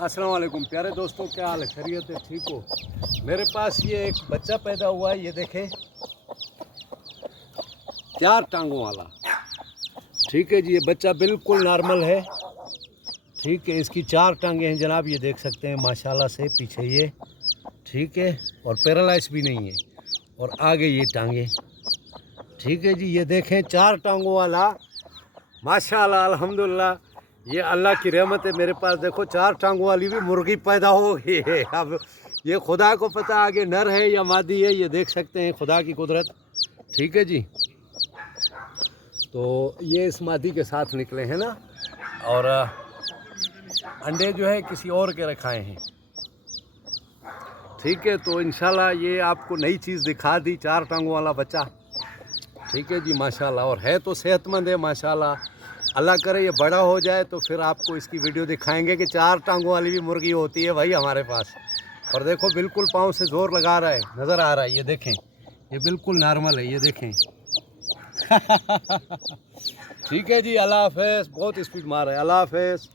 अस्सलाम वालेकुम प्यारे दोस्तों, क्या हाल है? खैरियत है? ठीक हो? मेरे पास ये एक बच्चा पैदा हुआ है, ये देखें, 4 टांगों वाला। ठीक है जी, ये बच्चा बिल्कुल नॉर्मल है। ठीक है, इसकी 4 टांगें हैं जनाब, ये देख सकते हैं माशाल्लाह से पीछे ये। ठीक है, और पैरालाइज भी नहीं है, और आगे ये टांगें। ठीक है जी, ये देखें 4 टांगों वाला माशाल्लाह अल्हम्दुलिल्लाह। ये अल्लाह की रहमत है। मेरे पास देखो 4 टांगों वाली भी मुर्गी पैदा हो गई है। अब ये खुदा को पता आगे नर है या मादी है, ये देख सकते हैं खुदा की कुदरत। ठीक है जी, तो ये इस मादी के साथ निकले हैं ना, और अंडे जो है किसी और के रखाए हैं। ठीक है, तो इंशाल्लाह ये आपको नई चीज़ दिखा दी, 4 टांगों वाला बच्चा। ठीक है जी माशाल्लाह, और है तो सेहतमंद है माशाल्लाह। अल्लाह करे ये बड़ा हो जाए तो फिर आपको इसकी वीडियो दिखाएंगे कि 4 टांगों वाली भी मुर्गी होती है भाई हमारे पास। और देखो बिल्कुल पाँव से ज़ोर लगा रहा है, नज़र आ रहा है, ये देखें, ये बिल्कुल नॉर्मल है, ये देखें। ठीक है जी, अल्लाह हाफ़िज़। बहुत स्पीड मार रहा है। अल्लाह हाफ़िज़।